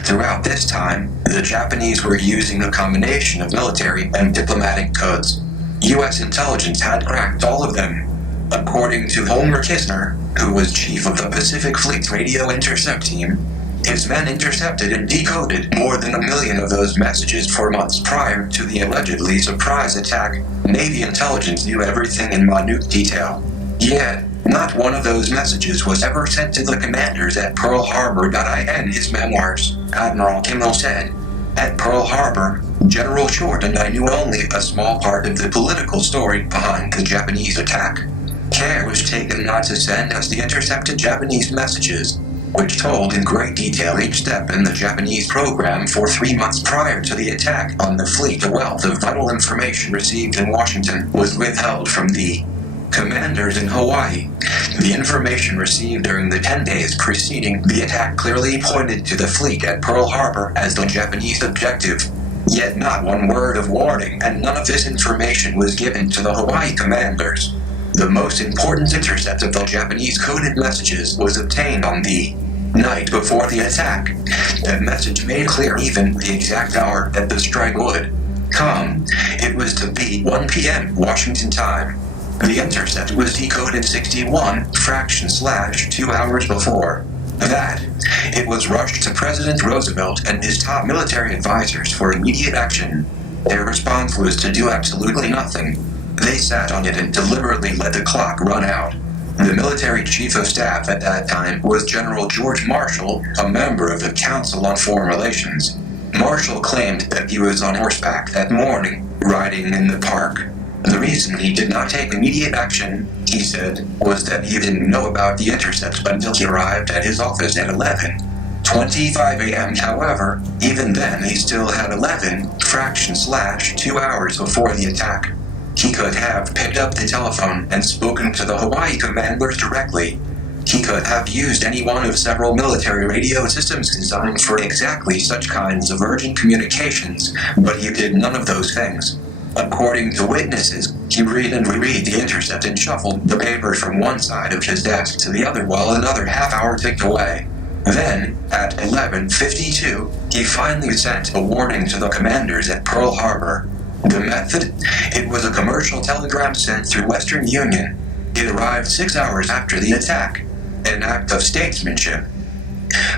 Throughout this time, the Japanese were using a combination of military and diplomatic codes. U.S. intelligence had cracked all of them. According to Homer Kistner, who was chief of the Pacific Fleet's radio intercept team, his men intercepted and decoded more than 1 million of those messages for months prior to the allegedly surprise attack. Navy intelligence knew everything in minute detail. Yet, not one of those messages was ever sent to the commanders at Pearl Harbor. In his memoirs, Admiral Kimmel said, "At Pearl Harbor, General Short and I knew only a small part of the political story behind the Japanese attack. Care was taken not to send us the intercepted Japanese messages, which told in great detail each step in the Japanese program for 3 months prior to the attack on the fleet. A wealth of vital information received in Washington was withheld from the commanders in Hawaii. The information received during the 10 days preceding the attack clearly pointed to the fleet at Pearl Harbor as the Japanese objective. Yet not one word of warning, and none of this information was given to the Hawaii commanders. The most important intercept of the Japanese coded messages was obtained on the night before the attack. That message made clear even the exact hour that the strike would come. It was to be 1 p.m. Washington time. The intercept was decoded 61 /2 hours before that. It was rushed to President Roosevelt and his top military advisors for immediate action. Their response was to do absolutely nothing. They sat on it and deliberately let the clock run out. The military chief of staff at that time was General George Marshall, a member of the Council on Foreign Relations. Marshall claimed that he was on horseback that morning, riding in the park. The reason he did not take immediate action, he said, was that he didn't know about the intercept until he arrived at his office at 11:25 a.m. However, even then he still had 11 /2 hours before the attack. He could have picked up the telephone and spoken to the Hawaii commanders directly. He could have used any one of several military radio systems designed for exactly such kinds of urgent communications, but he did none of those things. According to witnesses, he read and reread the intercept and shuffled the papers from one side of his desk to the other while another half hour ticked away. Then, at 11:52, he finally sent a warning to the commanders at Pearl Harbor. The method? It was a commercial telegram sent through Western Union. It arrived 6 hours after the attack, an act of statesmanship.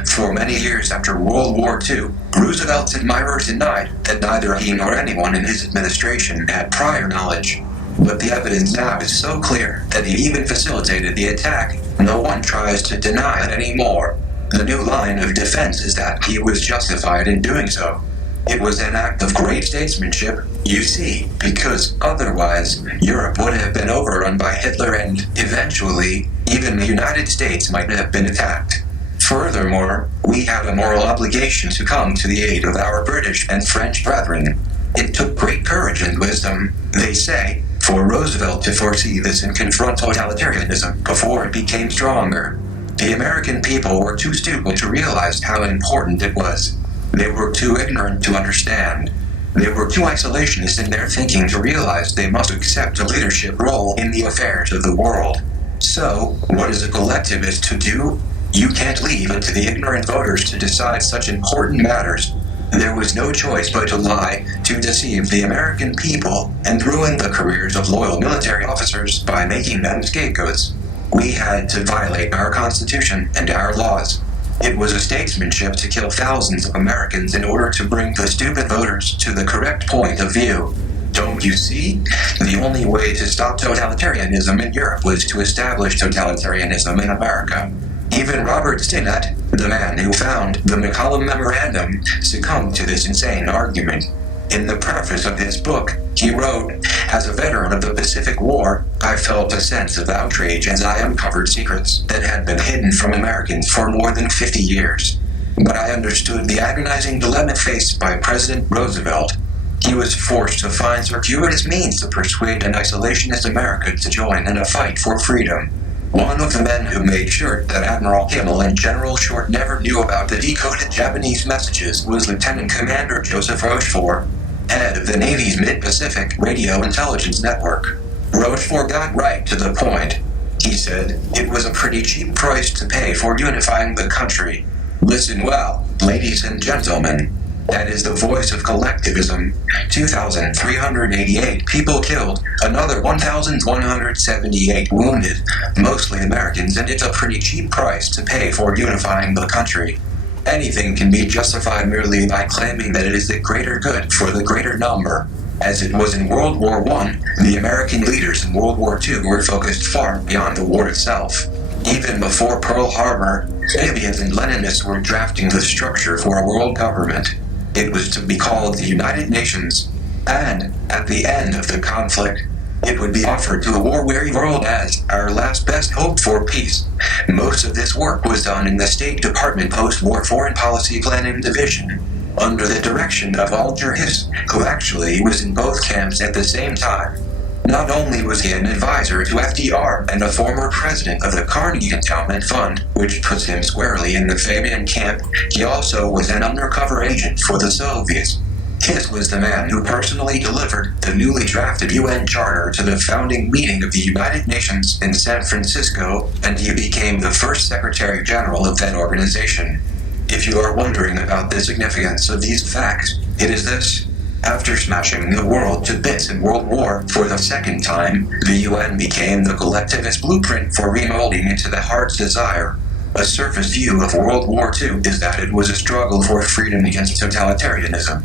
For many years after World War II, Roosevelt's admirers denied that neither he nor anyone in his administration had prior knowledge. But the evidence now is so clear that he even facilitated the attack. No one tries to deny it anymore. The new line of defense is that he was justified in doing so. It was an act of great statesmanship, you see, because otherwise Europe would have been overrun by Hitler and, if Eventually, even the United States might have been attacked. Furthermore, we had a moral obligation to come to the aid of our British and French brethren. It took great courage and wisdom, they say, for Roosevelt to foresee this and confront totalitarianism before it became stronger. The American people were too stupid to realize how important it was. They were too ignorant to understand. They were too isolationist in their thinking to realize they must accept a leadership role in the affairs of the world. So, what is a collectivist to do? You can't leave it to the ignorant voters to decide such important matters. There was no choice but to lie, to deceive the American people, and ruin the careers of loyal military officers by making them scapegoats. We had to violate our Constitution and our laws. It was a statesmanship to kill thousands of Americans in order to bring the stupid voters to the correct point of view. Don't you see? The only way to stop totalitarianism in Europe was to establish totalitarianism in America. Even Robert Stinnett, the man who found the McCollum Memorandum, succumbed to this insane argument. In the preface of his book, he wrote, "As a veteran of the Pacific War, I felt a sense of outrage as I uncovered secrets that had been hidden from Americans for more than 50 years. But I understood the agonizing dilemma faced by President Roosevelt. He was forced to find circuitous means to persuade an isolationist America to join in a fight for freedom. One of the men who made sure that Admiral Kimmel and General Short never knew about the decoded Japanese messages was Lieutenant Commander Joseph Rochefort, head of the Navy's Mid-Pacific Radio Intelligence Network. Rochefort got right to the point. He said, it was a pretty cheap price to pay for unifying the country. Listen well, ladies and gentlemen. That is the voice of collectivism. 2,388 people killed, another 1,178 wounded, mostly Americans, and it's a pretty cheap price to pay for unifying the country. Anything can be justified merely by claiming that it is the greater good for the greater number. As it was in World War I, the American leaders in World War II were focused far beyond the war itself. Even before Pearl Harbor, Fabians and Leninists were drafting the structure for a world government. It was to be called the United Nations, and, at the end of the conflict, it would be offered to a war-weary world as our last best hope for peace. Most of this work was done in the State Department Post-War Foreign Policy Planning Division, under the direction of Alger Hiss, who actually was in both camps at the same time. Not only was he an advisor to FDR and a former president of the Carnegie Endowment Fund, which puts him squarely in the Fabian camp, he also was an undercover agent for the Soviets. Hiss was the man who personally delivered the newly drafted UN Charter to the founding meeting of the United Nations in San Francisco, and he became the first Secretary General of that organization. If you are wondering about the significance of these facts, it is this. After smashing the world to bits in World War for the second time, the UN became the collectivist blueprint for remolding into the heart's desire. A surface view of World War II is that it was a struggle for freedom against totalitarianism.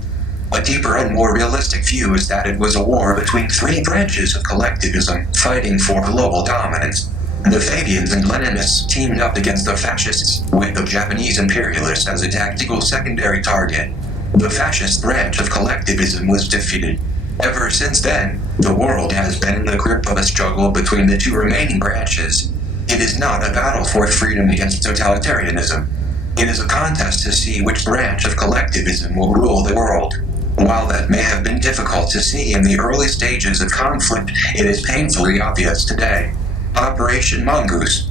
A deeper and more realistic view is that it was a war between three branches of collectivism fighting for global dominance. The Fabians and Leninists teamed up against the fascists, with the Japanese imperialists as a tactical secondary target. The fascist branch of collectivism was defeated. Ever since then, the world has been in the grip of a struggle between the two remaining branches. It is not a battle for freedom against totalitarianism. It is a contest to see which branch of collectivism will rule the world. While that may have been difficult to see in the early stages of conflict, it is painfully obvious today. Operation Mongoose.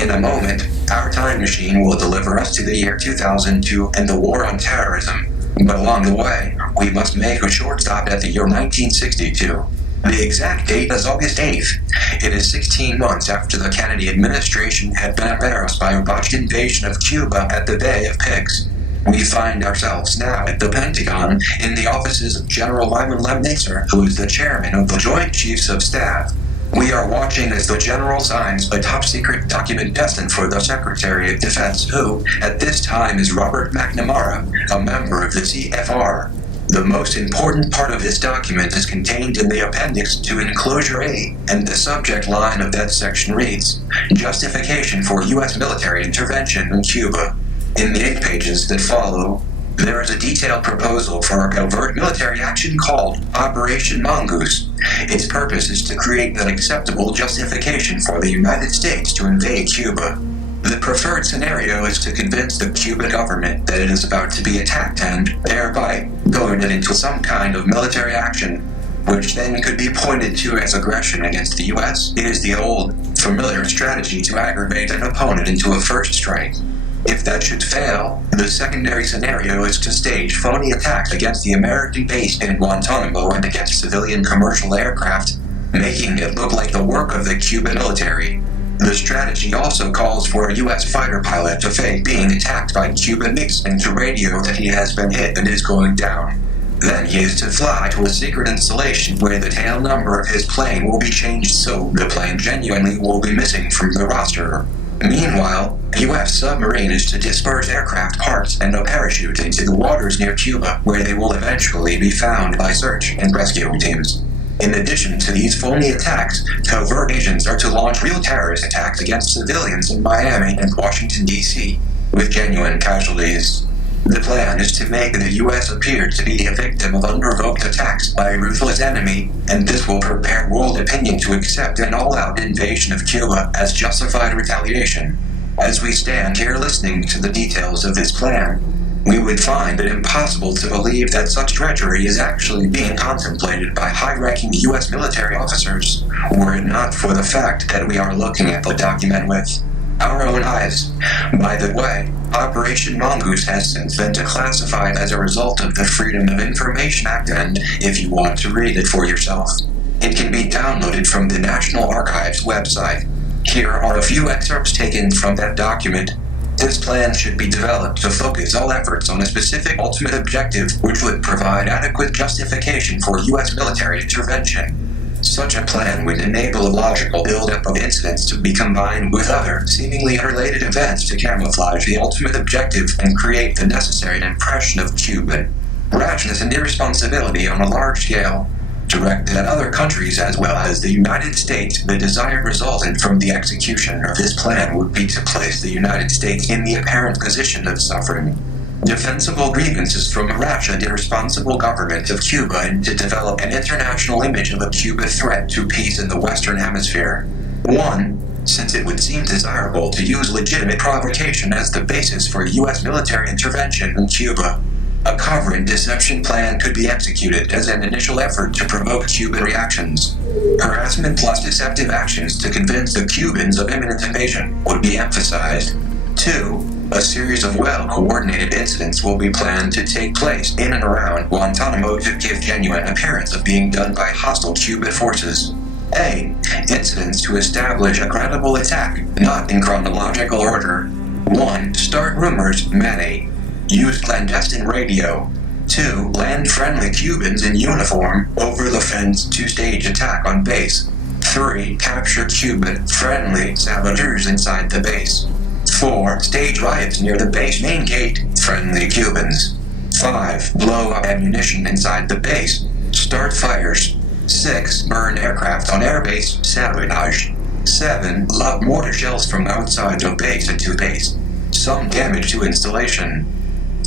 In a moment, our time machine will deliver us to the year 2002 and the war on terrorism. But along the way, we must make a short stop at the year 1962. The exact date is August 8th. It is 16 months after the Kennedy administration had been embarrassed by a botched invasion of Cuba at the Bay of Pigs. We find ourselves now at the Pentagon in the offices of General Lyman Lemnitzer, who is the chairman of the Joint Chiefs of Staff. We are watching as the General signs a top-secret document destined for the Secretary of Defense, who, at this time, is Robert McNamara, a member of the CFR. The most important part of this document is contained in the appendix to Enclosure A, and the subject line of that section reads, Justification for U.S. Military Intervention in Cuba. In the 8 pages that follow, There is a detailed proposal for a covert military action called Operation Mongoose. Its purpose is to create an acceptable justification for the United States to invade Cuba. The preferred scenario is to convince the Cuban government that it is about to be attacked and, thereby, goad it into some kind of military action, which then could be pointed to as aggression against the U.S. It is the old, familiar strategy to aggravate an opponent into a first strike. If that should fail, the secondary scenario is to stage phony attacks against the American base in Guantanamo and against civilian commercial aircraft, making it look like the work of the Cuban military. The strategy also calls for a U.S. fighter pilot to fake being attacked by Cuban MiGs and to radio that he has been hit and is going down. Then he is to fly to a secret installation where the tail number of his plane will be changed so the plane genuinely will be missing from the roster. Meanwhile, a U.S. submarine is to disperse aircraft parts and a parachute into the waters near Cuba, where they will eventually be found by search and rescue teams. In addition to these phony attacks, covert agents are to launch real terrorist attacks against civilians in Miami and Washington, D.C., with genuine casualties. The plan is to make the U.S. appear to be a victim of unprovoked attacks by a ruthless enemy, and this will prepare world opinion to accept an all-out invasion of Cuba as justified retaliation. As we stand here listening to the details of this plan, we would find it impossible to believe that such treachery is actually being contemplated by high-ranking U.S. military officers, were it not for the fact that we are looking at the document with our own eyes. By the way, Operation Mongoose has since been declassified as a result of the Freedom of Information Act, and if you want to read it for yourself, it can be downloaded from the National Archives website. Here are a few excerpts taken from that document. This plan should be developed to focus all efforts on a specific ultimate objective which would provide adequate justification for U.S. military intervention. Such a plan would enable a logical build-up of incidents to be combined with other, seemingly unrelated events to camouflage the ultimate objective and create the necessary impression of Cuban rashness and irresponsibility on a large scale, directed at other countries as well as the United States. The desired resultant from the execution of this plan would be to place the United States in the apparent position of suffering defensible grievances from a rash and irresponsible government of Cuba and to develop an international image of a Cuban threat to peace in the Western Hemisphere. 1. Since it would seem desirable to use legitimate provocation as the basis for U.S. military intervention in Cuba, a covert deception plan could be executed as an initial effort to provoke Cuban reactions. Harassment plus deceptive actions to convince the Cubans of imminent invasion would be emphasized. 2. A series of well-coordinated incidents will be planned to take place in and around Guantanamo to give genuine appearance of being done by hostile Cuban forces. A. Incidents to establish a credible attack, not in chronological order. 1. Start rumors, many. Use clandestine radio. 2. Land friendly Cubans in uniform over the fence to stage attack on base. 3. Capture Cuban-friendly saboteurs inside the base. 4. Stage riots near the base main gate, friendly Cubans. 5. Blow up ammunition inside the base. Start fires. 6. Burn aircraft on airbase, sabotage. 7. Lob mortar shells from outside of base into base. Some damage to installation.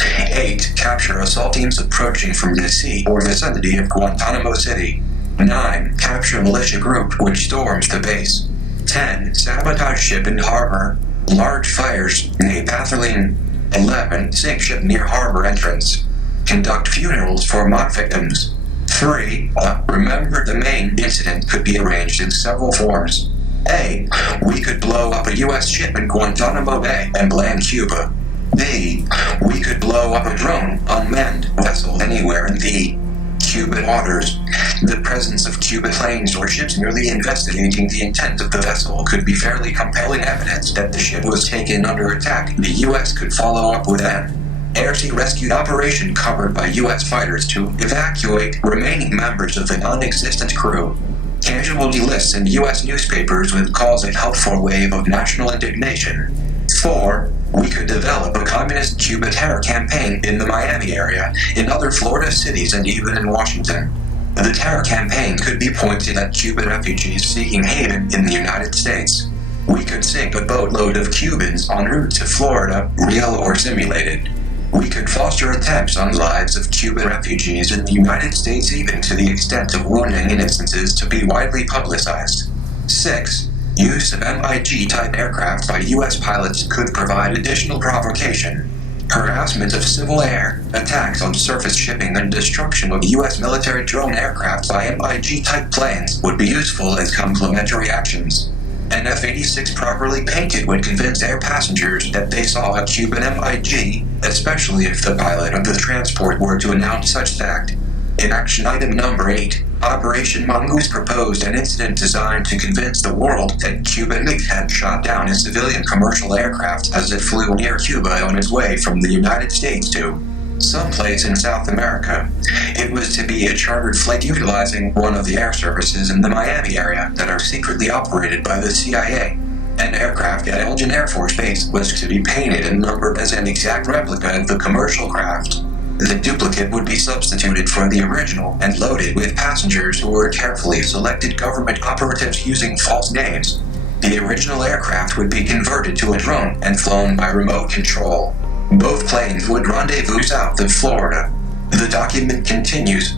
8. Capture assault teams approaching from the sea or vicinity of Guantanamo City. 9. Capture militia group which storms the base. 10. Sabotage ship in harbor. Large fires, naphthalene. 11. Sink ship near harbor entrance. Conduct funerals for mock victims. 3. Remember the main incident could be arranged in several forms. A. We could blow up a U.S. ship in Guantanamo Bay and land Cuba. B. We could blow up a drone, unmanned vessel anywhere in the Cuban waters. The presence of Cuban planes or ships merely investigating the intent of the vessel could be fairly compelling evidence that the ship was taken under attack. The U.S. could follow up with an air-sea rescue operation covered by U.S. fighters to evacuate remaining members of the non-existent crew. Casualty lists in U.S. newspapers would cause a helpful wave of national indignation. 4. We could develop a communist Cuba terror campaign in the Miami area, in other Florida cities, and even in Washington. The terror campaign could be pointed at Cuban refugees seeking haven in the United States. We could sink a boatload of Cubans en route to Florida, real or simulated. We could foster attacks on lives of Cuban refugees in the United States even to the extent of wounding in instances to be widely publicized. 6. Use of MiG-type aircraft by U.S. pilots could provide additional provocation. Harassment of civil air, attacks on surface shipping, and destruction of U.S. military drone aircraft by MiG-type planes would be useful as complementary actions. An F-86 properly painted would convince air passengers that they saw a Cuban MiG, especially if the pilot of the transport were to announce such fact. In action item number 8, Operation Mongoose proposed an incident designed to convince the world that Cuban MiG had shot down a civilian commercial aircraft as it flew near Cuba on its way from the United States to someplace in South America. It was to be a chartered flight utilizing one of the air services in the Miami area that are secretly operated by the CIA. An aircraft at Elgin Air Force Base was to be painted and numbered as an exact replica of the commercial craft. The duplicate would be substituted for the original and loaded with passengers who were carefully selected government operatives using false names. The original aircraft would be converted to a drone and flown by remote control. Both planes would rendezvous south of Florida. The document continues.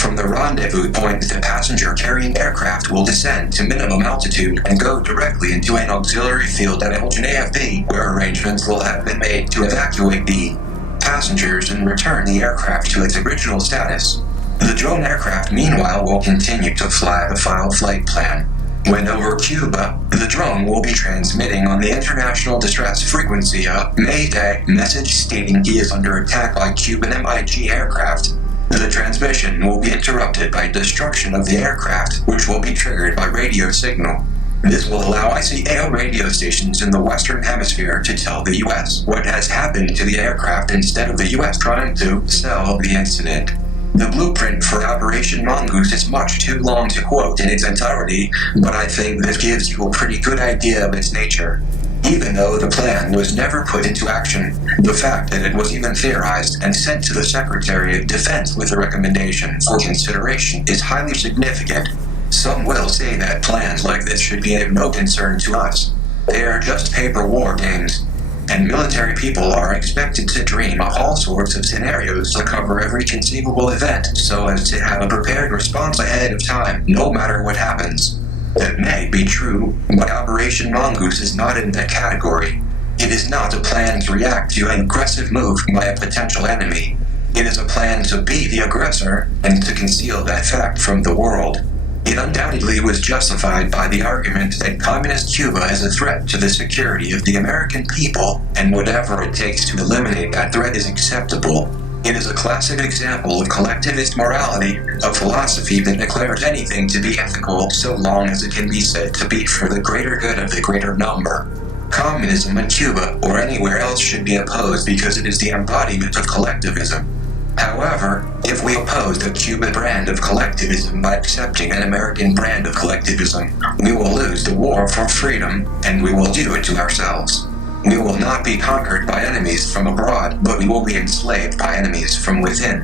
From the rendezvous point, the passenger-carrying aircraft will descend to minimum altitude and go directly into an auxiliary field at Elgin AFB, where arrangements will have been made to evacuate the passengers and return the aircraft to its original status. The drone aircraft, meanwhile, will continue to fly the final flight plan. When over Cuba, the drone will be transmitting on the international distress frequency a Mayday message stating he is under attack by Cuban MiG aircraft. The transmission will be interrupted by destruction of the aircraft, which will be triggered by radio signal. This will allow ICAO radio stations in the Western Hemisphere to tell the U.S. what has happened to the aircraft instead of the U.S. trying to sell the incident. The blueprint for Operation Mongoose is much too long to quote in its entirety, but I think this gives you a pretty good idea of its nature. Even though the plan was never put into action, the fact that it was even theorized and sent to the Secretary of Defense with a recommendation for consideration is highly significant. Some will say that plans like this should be of no concern to us. They are just paper war games. And military people are expected to dream of all sorts of scenarios to cover every conceivable event so as to have a prepared response ahead of time, no matter what happens. That may be true, but Operation Mongoose is not in that category. It is not a plan to react to an aggressive move by a potential enemy. It is a plan to be the aggressor and to conceal that fact from the world. It undoubtedly was justified by the argument that communist Cuba is a threat to the security of the American people, and whatever it takes to eliminate that threat is acceptable. It is a classic example of collectivist morality, a philosophy that declares anything to be ethical so long as it can be said to be for the greater good of the greater number. Communism in Cuba or anywhere else should be opposed because it is the embodiment of collectivism. However, if we oppose the Cuban brand of collectivism by accepting an American brand of collectivism, we will lose the war for freedom, and we will do it to ourselves. We will not be conquered by enemies from abroad, but we will be enslaved by enemies from within.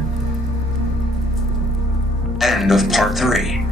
End of part 3.